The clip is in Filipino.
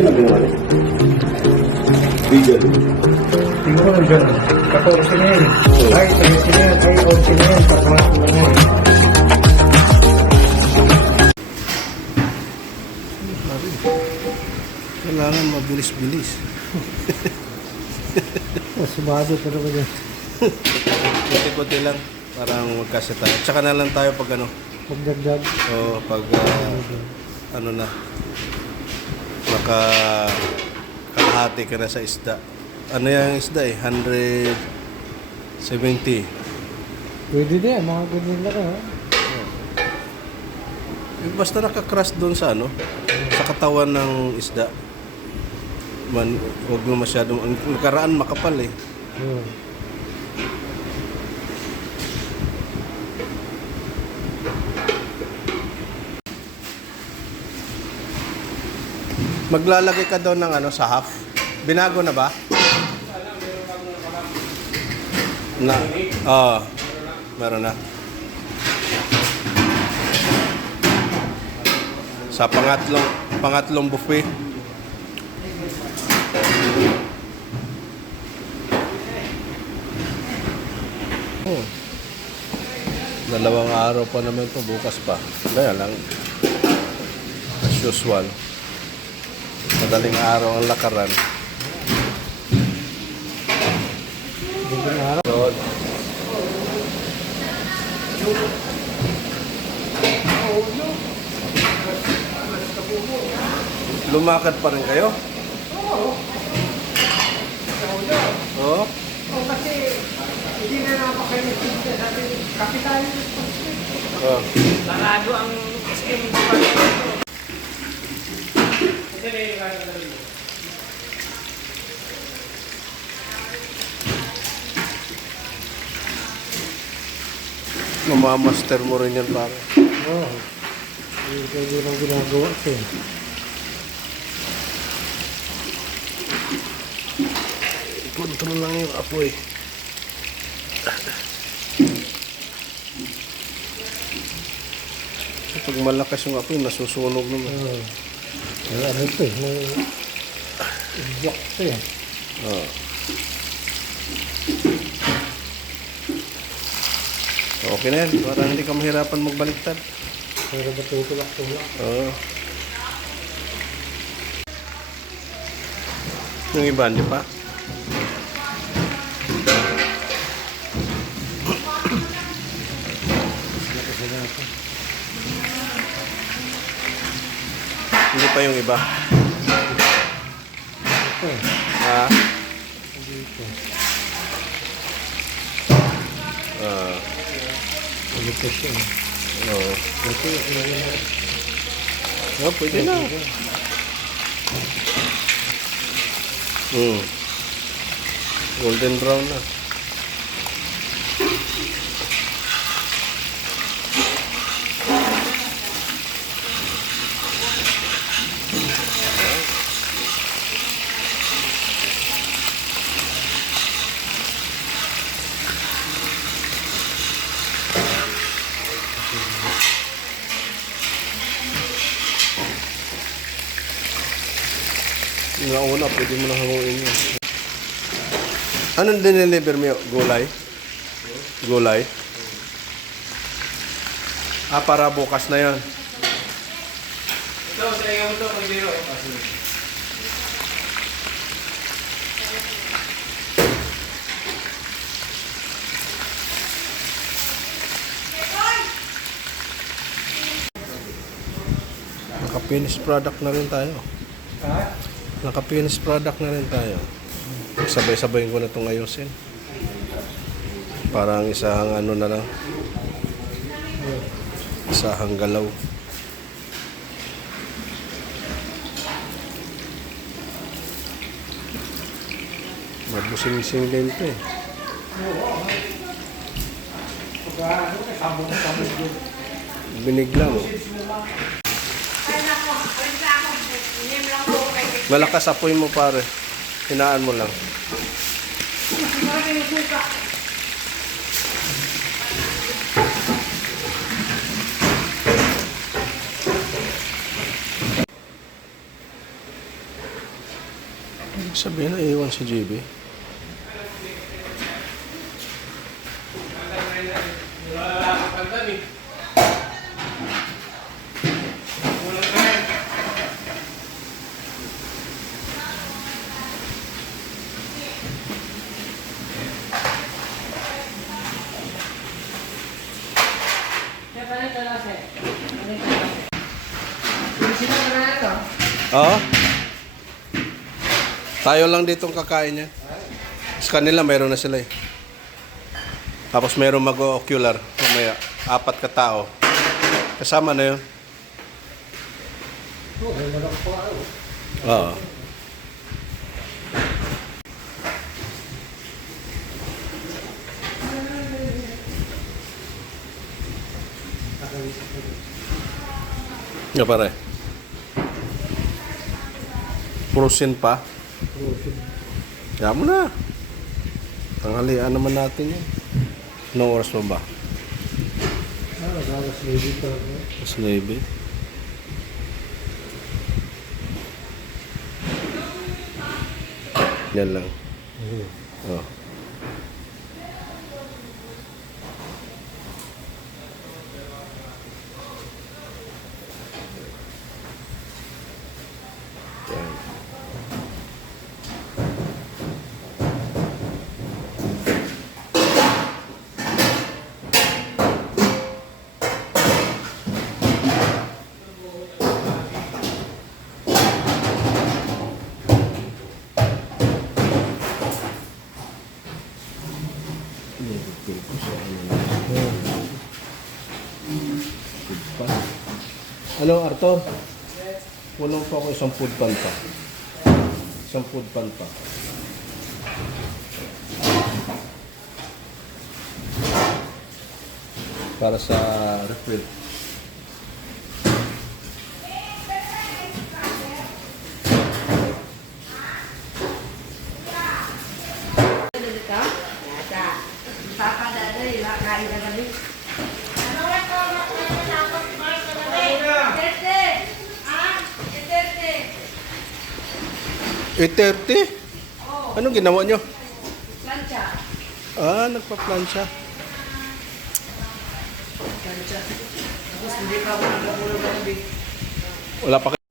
na ba yung ano? Vegan. Siguro dyan. 14 na yan. Ay, 13 na yan. Ay, 14 na yan. Papangat na yan. Kailangan mabilis-bilis. Sumado pa naman yan. Kunti-kunti lang. Parang magkasya tayo. Tsaka na lang tayo pag ano. Pagdagdag. O pag ano na. Kalahati ka na sa isda. Ano yung isda eh? 170. Pwede din yan. Mga ganyan lang ha. Basta nakakrush doon sa ano. Sa katawan ng isda. Huwag mo masyadong. Ang karaan makapal eh. Maglalagay ka daw ng ano sa half. Binago na ba? Na. Oo. Meron na. Sa pangatlong buffet. Oh. 2 araw pa naman to, bukas pa. Kaya lang as usual. Madaling araw ang lakaran. So, lumakad pa rin kayo? Oo. Kasi hindi na napakalitin sa ating kapital. Oh. Sarado ang SM Mamamaster mo rin yan pare. Oo. Hindi pwede lang ginagawa ito eh. Control lang yung apoy. Pag malakas yung apoy, nasusunog naman. Ay, ano ito eh. May block ito eh. Oh. Okay na yan. Para hindi ka mahirapan magbaliktad. Pero ba tutulak-tulak? Oo. Yung iba, hindi pa? Hindi pa yung iba. Ito eh. Ha? Dito. Ito siya eh. Oo. Ito Oh, pwede na. Golden brown na. Yung una, pwede mo na hanguin yun. Anong dineliver mo? Gulay? Gulay? Para bukas na yun. Ito, sa mo ito. Magbiro. Naka-finished product na rin tayo. Ha? Naka-finished product na rin tayo. Sabay-sabayin ko na itong ayusin. Parang isang ano na lang. Isang galaw. Mabusing-sing din ito eh. Binigla mo. Malakas apoy mo pare. Hinaan mo lang. Sabihin na iwan si JB. Oo. Tayo lang ditong kakain yan. Sa kanila, mayroon na sila eh. Tapos mayroon mag-ocular. Mamaya, 4 ka tao. Kasama na yun. Oo. Nga pare. Prusin pa. Kaya mo na. Tanghalian naman natin yun. Anong oras mo ba? Alas 9 pa. Mas 9. Yan lang. Oh. Yan. Ano, Arthur? Punong po ako isang food pan pa. Isang food pan pa. Para sa refill. $8.30? Anong ginawa nyo? Plancha. Ah, nagpa-plancha. Tapos hindi pa ako nagkapulo ng gabi. Wala pa